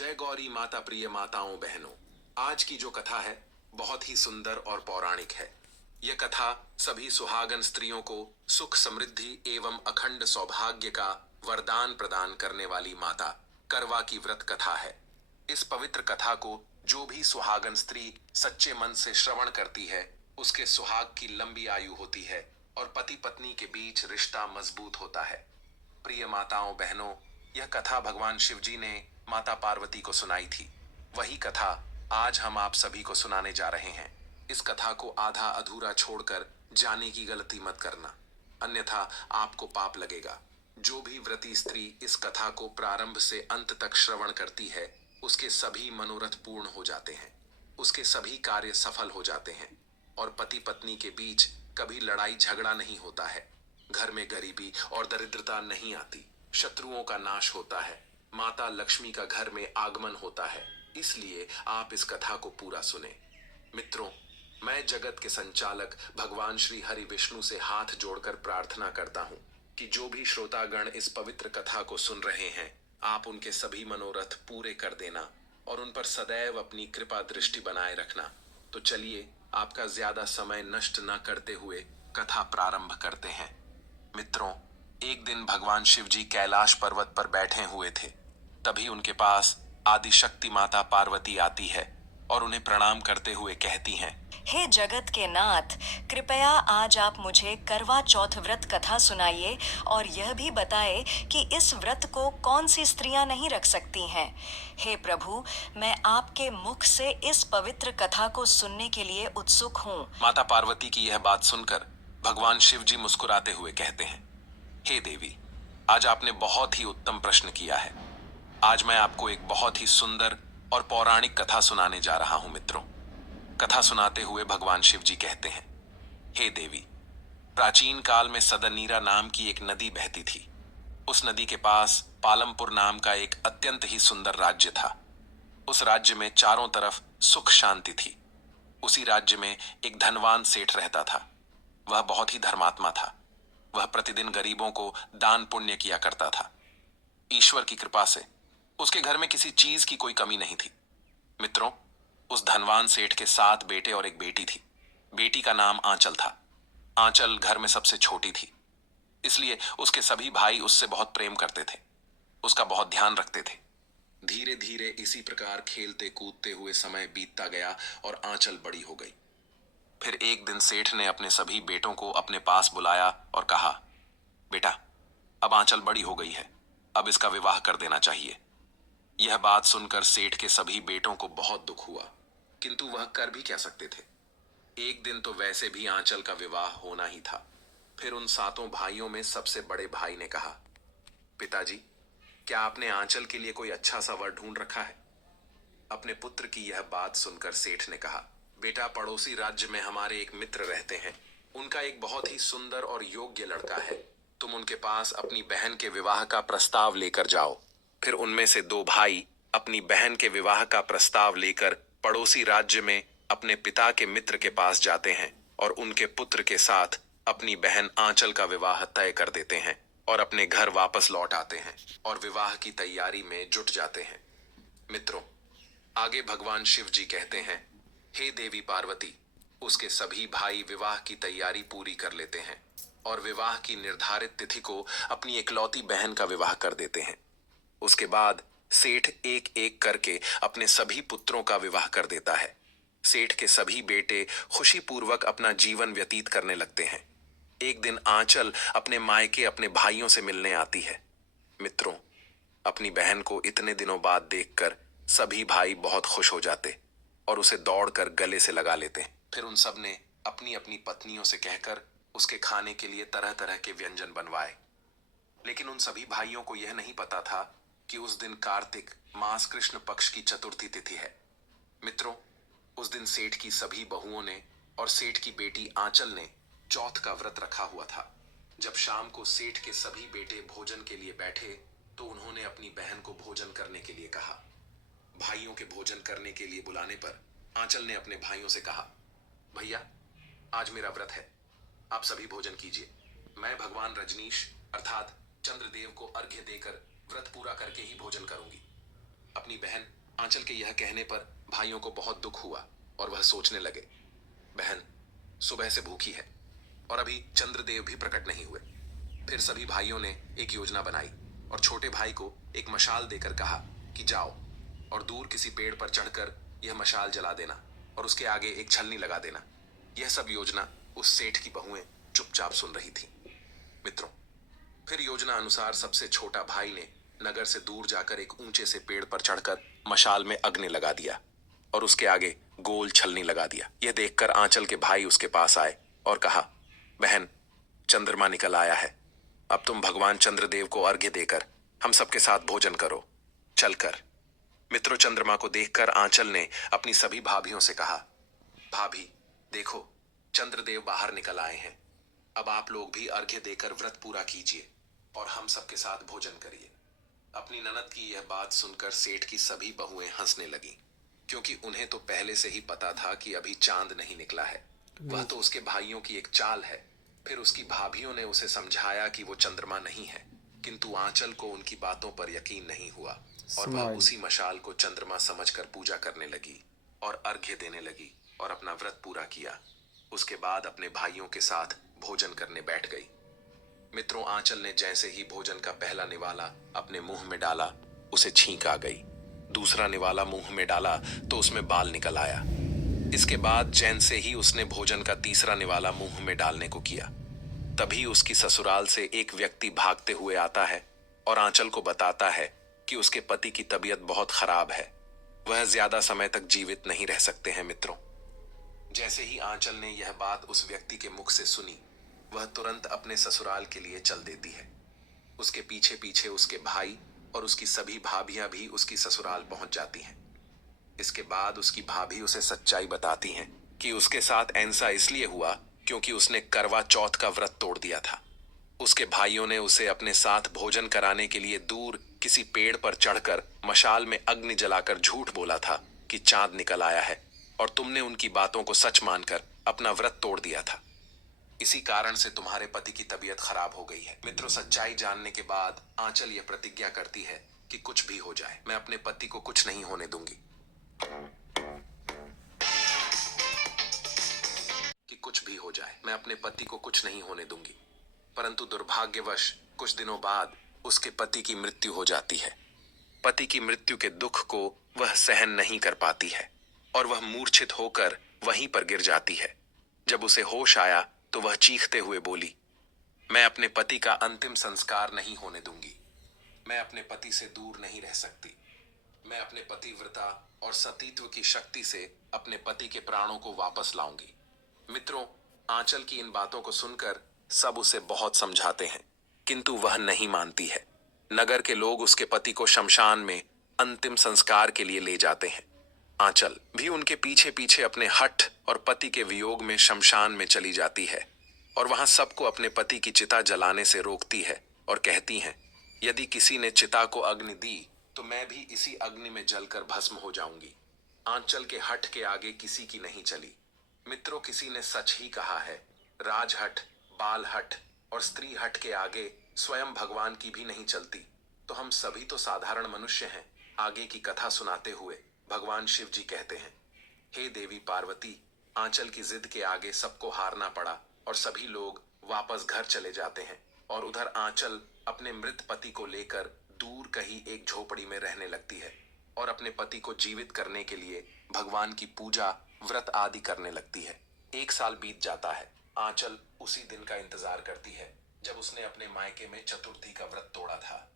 जय गौरी माता प्रिय माताओं बहनों। आज की जो कथा है बहुत ही सुंदर और पौराणिक है। यह कथा सभी सुहागन स्त्रियों को सुख समृद्धि एवं अखंड सौभाग्य का वरदान प्रदान करने वाली माता करवा की व्रत कथा है। इस पवित्र कथा को जो भी सुहागन स्त्री सच्चे मन से श्रवण करती है उसके सुहाग की लंबी आयु होती है और पति पत्नी के बीच रिश्ता मजबूत होता है। प्रिय माताओं बहनों, यह कथा भगवान शिव जी ने माता पार्वती को सुनाई थी। वही कथा आज हम आप सभी को सुनाने जा रहे हैं। इस कथा को आधा अधूरा छोड़कर जाने की गलती मत करना, अन्यथा आपको पाप लगेगा। जो भी व्रती स्त्री इस कथा को प्रारंभ से अंत तक श्रवण करती है उसके सभी मनोरथ पूर्ण हो जाते हैं, उसके सभी कार्य सफल हो जाते हैं और पति पत्नी के बीच कभी लड़ाई झगड़ा नहीं होता है। घर में गरीबी और दरिद्रता नहीं आती, शत्रुओं का नाश होता है, माता लक्ष्मी का घर में आगमन होता है। इसलिए आप इस कथा को पूरा सुने। मित्रों, मैं जगत के संचालक भगवान श्री हरि विष्णु से हाथ जोड़कर प्रार्थना करता हूँ कि जो भी श्रोतागण इस पवित्र कथा को सुन रहे हैं आप उनके सभी मनोरथ पूरे कर देना और उन पर सदैव अपनी कृपा दृष्टि बनाए रखना। तो चलिए आपका ज्यादा समय नष्ट न करते हुए कथा प्रारंभ करते हैं। मित्रों, एक दिन भगवान शिव जी कैलाश पर्वत पर बैठे हुए थे। तभी उनके पास आदिशक्ति माता पार्वती आती है और उन्हें प्रणाम करते हुए कहती हैं, हे जगत के नाथ, कृपया आज आप मुझे करवा चौथ व्रत कथा सुनाइए और यह भी बताए कि इस व्रत को कौन सी स्त्रियां नहीं रख सकती हैं। हे प्रभु, मैं आपके मुख से इस पवित्र कथा को सुनने के लिए उत्सुक हूँ। माता पार्वती की यह बात सुनकर भगवान शिव जी मुस्कुराते हुए कहते हैं, हे देवी, आज आपने बहुत ही उत्तम प्रश्न किया है। आज मैं आपको एक बहुत ही सुंदर और पौराणिक कथा सुनाने जा रहा हूं। मित्रों, कथा सुनाते हुए भगवान शिव जी कहते हैं, हे देवी, प्राचीन काल में सदनीरा नाम की एक नदी बहती थी। उस नदी के पास पालमपुर नाम का एक अत्यंत ही सुंदर राज्य था। उस राज्य में चारों तरफ सुख शांति थी। उसी राज्य में एक धनवान सेठ रहता था। वह बहुत ही धर्मात्मा था। वह प्रतिदिन गरीबों को दान पुण्य किया करता था। ईश्वर की कृपा से उसके घर में किसी चीज की कोई कमी नहीं थी। मित्रों, उस धनवान सेठ के 7 बेटे और एक बेटी थी। बेटी का नाम आंचल था। आंचल घर में सबसे छोटी थी, इसलिए उसके सभी भाई उससे बहुत प्रेम करते थे, उसका बहुत ध्यान रखते थे। धीरे धीरे इसी प्रकार खेलते कूदते हुए समय बीतता गया और आंचल बड़ी हो गई। फिर एक दिन सेठ ने अपने सभी बेटों को अपने पास बुलाया और कहा, बेटा, अब आंचल बड़ी हो गई है, अब इसका विवाह कर देना चाहिए। यह बात सुनकर सेठ के सभी बेटों को बहुत दुख हुआ, किंतु वह कर भी क्या सकते थे। एक दिन तो वैसे भी आंचल का विवाह होना ही था। फिर उन 7 भाइयों में सबसे बड़े भाई ने कहा, पिताजी, क्या आपने आंचल के लिए कोई अच्छा सा वर ढूंढ रखा है? अपने पुत्र की यह बात सुनकर सेठ ने कहा, बेटा, पड़ोसी राज्य में हमारे एक मित्र रहते हैं। उनका एक बहुत ही सुंदर और योग्य लड़का है। तुम उनके पास अपनी बहन के विवाह का प्रस्ताव लेकर जाओ। फिर उनमें से 2 भाई अपनी बहन के विवाह का प्रस्ताव लेकर पड़ोसी राज्य में अपने पिता के मित्र के पास जाते हैं और उनके पुत्र के साथ अपनी बहन आंचल का विवाह तय कर देते हैं और अपने घर वापस लौट आते हैं और विवाह की तैयारी में जुट जाते हैं। मित्रों, आगे भगवान शिव जी कहते हैं, हे देवी पार्वती, उसके सभी भाई विवाह की तैयारी पूरी कर लेते हैं और विवाह की निर्धारित तिथि को अपनी इकलौती बहन का विवाह कर देते हैं। उसके बाद सेठ एक एक करके अपने सभी पुत्रों का विवाह कर देता है। सेठ के सभी बेटे खुशी पूर्वक अपना जीवन व्यतीत करने लगते हैं। एक दिन आंचल अपने मायके अपने भाइयों से मिलने आती है। मित्रों, अपनी बहन को इतने दिनों बाद देखकर सभी भाई बहुत खुश हो जाते और उसे दौड़कर गले से लगा लेते। फिर उन सब ने अपनी अपनी पत्नियों से कहकर उसके खाने के लिए तरह तरह के व्यंजन बनवाए। लेकिन उन सभी भाइयों को यह नहीं पता था कि उस दिन कार्तिक मास कृष्ण पक्ष की चतुर्थी तिथि है। मित्रों, उस दिन सेठ की सभी बहुओं ने और सेठ की बेटी आंचल ने चौथ का व्रत रखा हुआ था। जब शाम को सेठ के सभी बेटे भोजन के लिए बैठे तो उन्होंने अपनी बहन को भोजन करने के लिए कहा। भाइयों के भोजन करने के लिए बुलाने पर आंचल ने अपने भाइयों से कहा, भैया, आज मेरा व्रत है, आप सभी भोजन कीजिए। मैं भगवान रजनीश अर्थात चंद्रदेव को अर्घ्य देकर व्रत पूरा करके ही भोजन करूंगी। अपनी बहन आंचल के यह कहने पर भाइयों को बहुत दुख हुआ और वह सोचने लगे, बहन सुबह से भूखी है और अभी चंद्रदेव भी प्रकट नहीं हुए। फिर सभी भाइयों ने एक योजना बनाई और छोटे भाई को एक मशाल देकर कहा कि जाओ और दूर किसी पेड़ पर चढ़कर यह मशाल जला देना और उसके आगे एक छलनी लगा देना। यह सब योजना उस सेठ की बहुएं चुपचाप सुन रही थी। मित्रों, फिर योजना अनुसार सबसे छोटा भाई ने नगर से दूर जाकर एक ऊंचे से पेड़ पर चढ़कर मशाल में अग्नि लगा दिया और उसके आगे गोल छलनी लगा दिया। यह देखकर आंचल के भाई उसके पास आए और कहा, बहन चंद्रमा निकल आया है, अब तुम भगवान चंद्रदेव को अर्घ्य देकर हम सबके साथ भोजन करो, चलकर। मित्रों, चंद्रमा को देखकर आंचल ने अपनी सभी भाभियों से कहा, भाभी देखो चंद्रदेव बाहर निकल आए हैं, अब आप लोग भी अर्घ्य देकर व्रत पूरा कीजिए और हम सबके साथ भोजन करिए। अपनी ननद की यह बात सुनकर सेठ की सभी बहुएं हंसने लगी, क्योंकि उन्हें तो पहले से ही पता था कि अभी चांद नहीं निकला है, वह तो उसके भाइयों की एक चाल है। फिर उसकी भाभियों ने उसे समझाया कि वो चंद्रमा नहीं है, किंतु आंचल को उनकी बातों पर यकीन नहीं हुआ और वह उसी मशाल को चंद्रमा समझकर पूजा करने लगी और अर्घ्य देने लगी और अपना व्रत पूरा किया। उसके बाद अपने भाइयों के साथ भोजन करने बैठ गई। मित्रों, आंचल ने जैसे ही भोजन का पहला निवाला अपने मुंह में डाला, उसे छींक आ गई। दूसरा निवाला मुंह में डाला तो उसमें बाल निकल आया। इसके बाद जैसे ही उसने भोजन का तीसरा निवाला मुंह में डालने को किया, तभी उसकी ससुराल से एक व्यक्ति भागते हुए आता है और आंचल को बताता है कि उसके पति की तबीयत बहुत खराब है, वह ज्यादा समय तक जीवित नहीं रह सकते हैं। मित्रों, जैसे ही आंचल ने यह बात उस व्यक्ति के मुख से सुनी, वह तुरंत अपने ससुराल के लिए चल देती है। उसके पीछे पीछे उसके भाई और उसकी सभी भाभियां भी उसकी ससुराल पहुंच जाती हैं। इसके बाद उसकी भाभी उसे सच्चाई बताती हैं कि उसके साथ ऐसा इसलिए हुआ क्योंकि उसने करवा चौथ का व्रत तोड़ दिया था। उसके भाइयों ने उसे अपने साथ भोजन कराने के लिए दूर किसी पेड़ पर चढ़कर मशाल में अग्नि जलाकर झूठ बोला था कि चांद निकल आया है, और तुमने उनकी बातों को सच मानकर अपना व्रत तोड़ दिया था। इसी कारण से तुम्हारे पति की तबीयत खराब हो गई है। मित्रों, सच्चाई जानने के बाद आंचल यह प्रतिज्ञा करती है कि कुछ भी हो जाए, मैं अपने पति को कुछ नहीं होने दूंगी, कि कुछ भी हो जाए मैं अपने पति को कुछ नहीं होने दूंगी। परंतु दुर्भाग्यवश कुछ दिनों बाद उसके पति की मृत्यु हो जाती है। पति की मृत्यु के दुख को वह सहन नहीं कर पाती है और वह मूर्छित होकर वहीं पर गिर जाती है। जब उसे होश आया तो वह चीखते हुए बोली, मैं अपने पति का अंतिम संस्कार नहीं होने दूंगी, मैं अपने पति से दूर नहीं रह सकती, मैं अपने पतिव्रता और सतीत्व की शक्ति से अपने पति के प्राणों को वापस लाऊंगी। मित्रों, आंचल की इन बातों को सुनकर सब उसे बहुत समझाते हैं, किंतु वह नहीं मानती है। नगर के लोग उसके पति को शमशान में अंतिम संस्कार के लिए ले जाते हैं। आंचल भी उनके पीछे पीछे अपने हठ और पति के वियोग में शमशान में चली जाती है और वहां सबको अपने पति की चिता जलाने से रोकती है और कहती हैं, यदि किसी ने चिता को अग्नि दी तो मैं भी इसी अग्नि में जलकर भस्म हो जाऊंगी। आंचल के हठ के आगे किसी की नहीं चली। मित्रों, किसी ने सच ही कहा है, राजहठ, बाल हठ और स्त्री हठ के आगे स्वयं भगवान की भी नहीं चलती। तो हम सभी तो साधारण मनुष्य हैं। आगे की कथा सुनाते हुए भगवान शिव जी कहते हैं, हे देवी पार्वती, आंचल की जिद के आगे सबको हारना पड़ा और सभी लोग वापस घर चले जाते हैं और उधर आंचल अपने मृत पति को लेकर दूर कहीं एक झोपड़ी में रहने लगती है और अपने पति को जीवित करने के लिए भगवान की पूजा, व्रत आदि करने लगती है। 1 साल बीत जाता है। आंचल उसी दिन का इंतजार करती है जब उसने अपने मायके में चतुर्थी का व्रत तोड़ा था।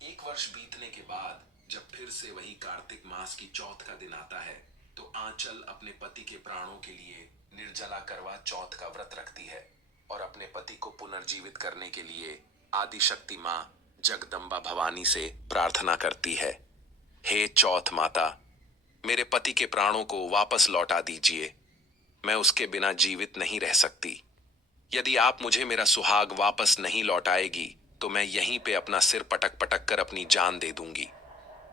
1 वर्ष बीतने के बाद जब फिर से वही कार्तिक मास की चौथ का दिन आता है तो आंचल अपने पति के प्राणों के लिए निर्जला करवा चौथ का व्रत रखती है और अपने पति को पुनर्जीवित करने के लिए आदि शक्ति मां जगदम्बा भवानी से प्रार्थना करती है, हे चौथ माता, मेरे पति के प्राणों को वापस लौटा दीजिए, मैं उसके बिना जीवित नहीं रह सकती। यदि आप मुझे मेरा सुहाग वापस नहीं लौटाएगी तो मैं यहीं पे अपना सिर पटक पटक कर अपनी जान दे दूंगी।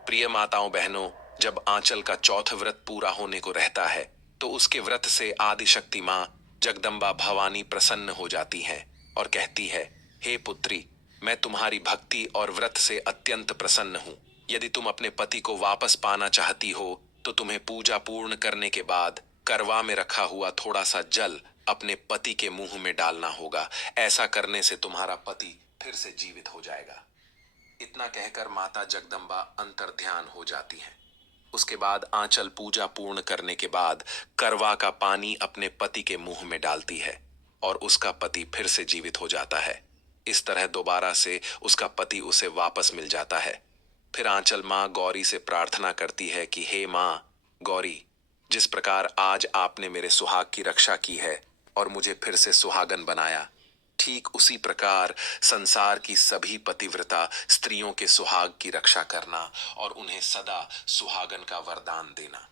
प्रिय माताओं बहनों, जब आंचल का चौथ व्रत पूरा होने को रहता है तो उसके व्रत से आदिशक्ति मां जगदम्बा भवानी प्रसन्न हो जाती हैं और कहती है, हे पुत्री, मैं तुम्हारी भक्ति और व्रत से अत्यंत प्रसन्न हूं। यदि तुम अपने पति को वापस पाना चाहती हो तो तुम्हें पूजा पूर्ण करने के बाद करवा में रखा हुआ थोड़ा सा जल अपने पति के मुंह में डालना होगा। ऐसा करने से तुम्हारा पति फिर से जीवित हो जाएगा। इतना कहकर माता जगदम्बा अंतर्ध्यान हो जाती हैं। उसके बाद आंचल पूजा पूर्ण करने के बाद करवा का पानी अपने पति के मुंह में डालती है और उसका पति फिर से जीवित हो जाता है। इस तरह दोबारा से उसका पति उसे वापस मिल जाता है। फिर आंचल माँ गौरी से प्रार्थना करती है कि हे माँ गौरी, जिस प्रकार आज आपने मेरे सुहाग की रक्षा की है और मुझे फिर से सुहागन बनाया, ठीक उसी प्रकार संसार की सभी पतिव्रता स्त्रियों के सुहाग की रक्षा करना और उन्हें सदा सुहागन का वरदान देना।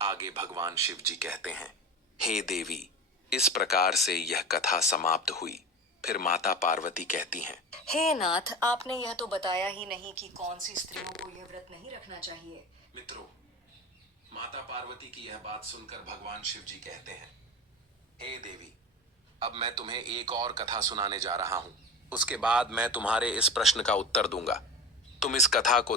आगे भगवान शिव जी कहते हैं, हे देवी, इस प्रकार से यह कथा समाप्त हुई। फिर माता पार्वती कहती हैं, हे नाथ, आपने यह तो बताया ही नहीं कि कौन सी स्त्रियों को यह व्रत नहीं रखना चाहिए। मित्रों, माता पार्वती की यह बात सुनकर भगवान शिव जी कहते हैं, हे देवी, अब मैं तुम्हें एक और कथा सुनाने जा रहा हूं। उसके बाद मैं तुम्हारे इस प्रश्न का उत्तर दूंगा। तुम इस कथा को